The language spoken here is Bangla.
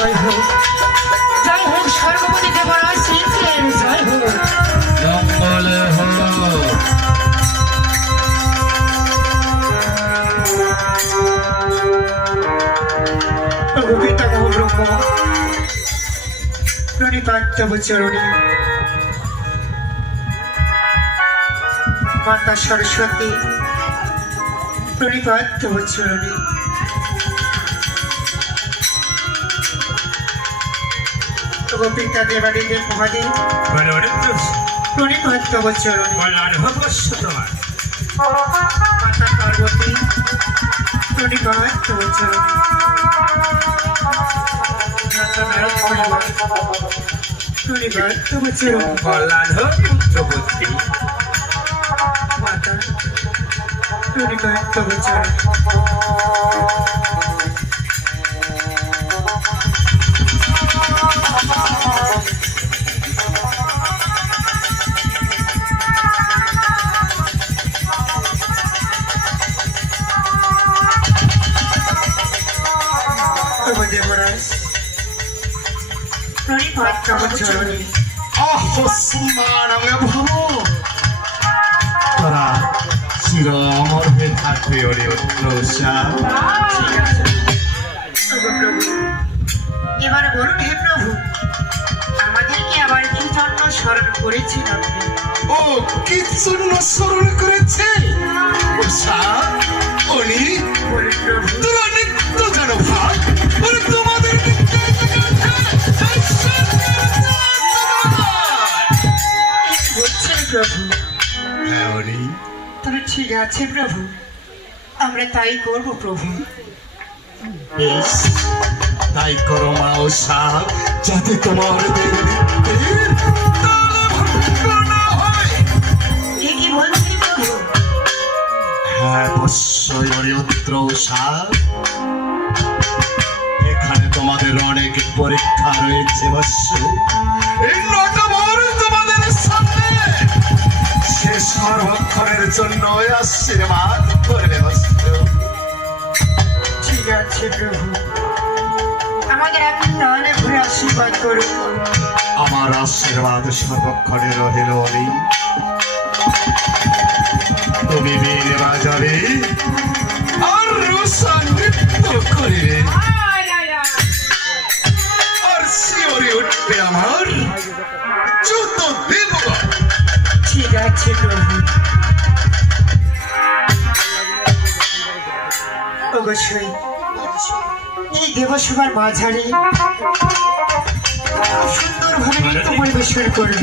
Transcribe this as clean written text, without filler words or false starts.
জয় হোক সর্বপতি দেবরাজ শ্রীকৃষ্ণের জয় হোক। মঙ্গল হোক। প্রভু পিতামহ ব্রহ্ম প্রণিপাত তব চরণে। মাতা সরস্বতী প্রণিপাত তব চরণে। তব পিতা দেবাদিদেব মহাদেব প্রণিপাত তব চরণে। মাতা পার্বতী প্রণিপাত তব চরণে। প্রণিপাত তব চরণে। মাতা প্রণিপাত তব চরণে। দেবরাজ প্রণিপাত তব চরণে। তোরা চির অমর হয়ে থাকবে ওরে উৎসা। প্রভু এবার বলুন হে প্রভু, আমাদেরকে আবার কি জন্য স্মরণ করেছেন আপনি? ও কি জন্য স্মরণ করেছে? উষা উনি বলুন প্রভু। তোরা নিত্য জানো ভাগ ওরে তোমাদের বলছেন প্রভু। হ্যাঁ উনি তবে ঠিক আছে প্রভু, আমরা তাই করব প্রভু। বেশ তাই করো মা উষা, যাতে তোমার এ কি বলছেন প্রভু? হ্যাঁ অবশ্যই ওরে উত্তর উষা। এখানে তোমাদের অনেক পরীক্ষা রয়েছে বৎস। এই নটবর তোমাদের সামনে শেষ সর্বক্ষণের জন্য আশীর্বাদ করবে বৎস। ঠিক আছে প্রভু, আমাদের এখন তাহলে ঘুরে আশীর্বাদ করুন। আমার আশীর্বাদ সর্বক্ষণে রহিল অলি। তুমি বীর বাজাবে আর রুষা নৃত্য করিবে আর শিওরে উঠবে আমার যত দেবগণ। ঠিক আছে প্রভু। অবশ্যই এই দেবসভার মাঝারে খুব সুন্দরভাবে নৃত্য পরিবেশন করবে।